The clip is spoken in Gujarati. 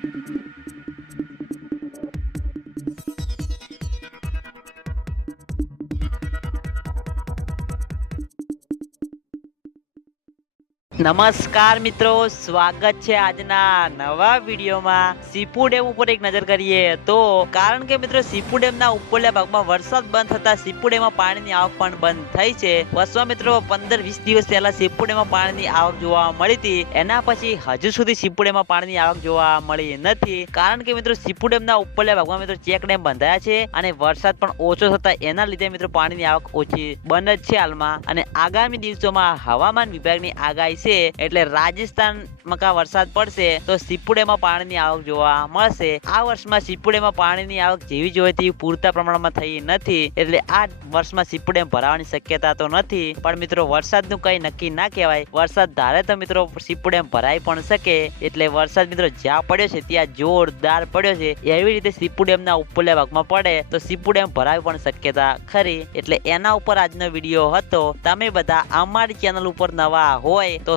Thank you. નમસ્કાર મિત્રો, સ્વાગત છે આજના નવા વિડીયોમાં. સીપુ ડેમ ઉપર એક નજર કરીએ તો, કારણ કે મિત્રો સીપુ ડેમના ઉપરલા ભાગમાં વરસાદ બંધ થતા સીપુ ડેમમાં પાણીની આવક પણ બંધ થઈ છે. વર્ષમાં મિત્રો, પંદર વીસ દિવસ પહેલા સીપુ ડેમમાં પાણીની આવક જોવા મળી હતી. એના પછી હજુ સુધી સીપુ ડેમમાં પાણીની આવક જોવા મળી નથી. કારણ કે મિત્રો સીપુ ડેમના ઉપરલા ભાગમાં મિત્રો ચેક ડેમ બંધાયા છે અને વરસાદ પણ ઓછો થતા એના લીધે મિત્રો પાણીની આવક ઓછી બંધ જ છે હાલમાં. અને આગામી દિવસોમાં હવામાન વિભાગની આગાહી છે એટલે રાજસ્થાનમાં કા વરસાદ પડશે તો સીપુડેમાં પાણીની આવક જોવા મળશે. આ વર્ષમાં સીપુડેમાં પાણીની આવક જેવી જોઈએ તેવી પૂરતા પ્રમાણમાં થઈ નથી. એટલે આ વર્ષમાં સીપુડેમ ભરાવાની શક્યતા તો નથી. પણ મિત્રો, વરસાદનું કંઈ નક્કી ના કહેવાય. વરસાદ ધારે તો મિત્રો સીપુડેમ ભરાઈ પણ શકે. એટલે વરસાદ મિત્રો, જ્યાં પડ્યો છે ત્યાં જોરદાર પડ્યો છે. એવી રીતે સીપુડેમના ઉપરલા ભાગમાં પડે તો સીપુડેમ ભરાવી પણ શક્યતા ખરી. એટલે એના ઉપર આજનો વીડિયો હતો. તમે બધા અમારી ચેનલ ઉપર નવા હોય તો